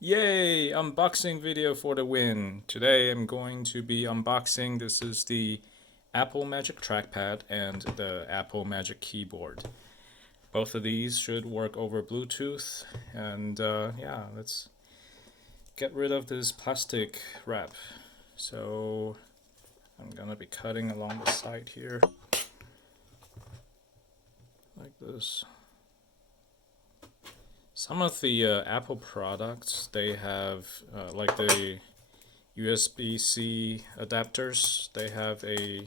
Yay! Unboxing video for the win. Today I'm going to be unboxing. This is the Apple Magic Trackpad and the Apple Magic Keyboard. Both of these should work over Bluetooth. And yeah, let's get rid of this plastic wrap. So I'm gonna be cutting along the side here, like this. Some of the Apple products, they have like the USB-C adapters, they have a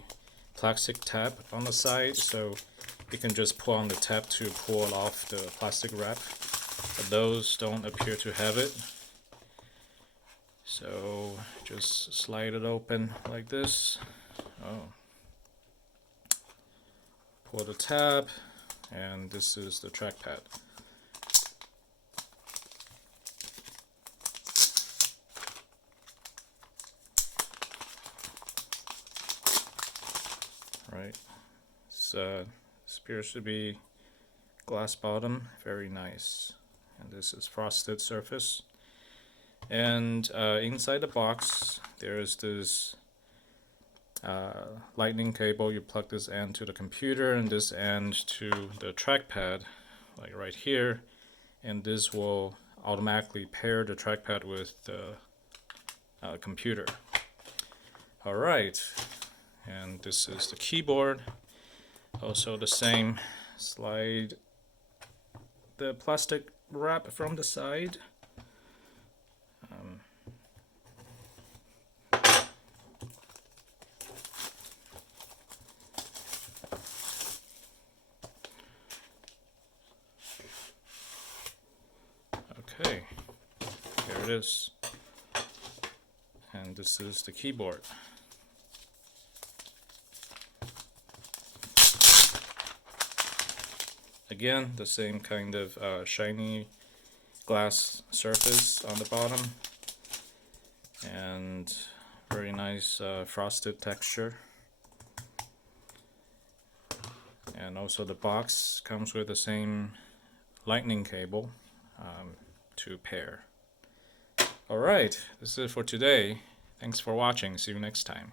plastic tab on the side, so you can just pull on the tab to pull off the plastic wrap. But those don't appear to have it. So just slide it open like this. Oh. Pull the tab, and this is the trackpad. Right, this appears to be glass bottom, very nice, and this is frosted surface. And inside the box there is this lightning cable. You plug this end to the computer and this end to the trackpad, like right here, and this will automatically pair the trackpad with the computer. Alright, and this is the keyboard, also the same. Slide the plastic wrap from the side. Okay, here it is, and this is the keyboard. Again, the same kind of shiny glass surface on the bottom, and very nice frosted texture. And also the box comes with the same lightning cable to pair. Alright, this is it for today. Thanks for watching. See you next time.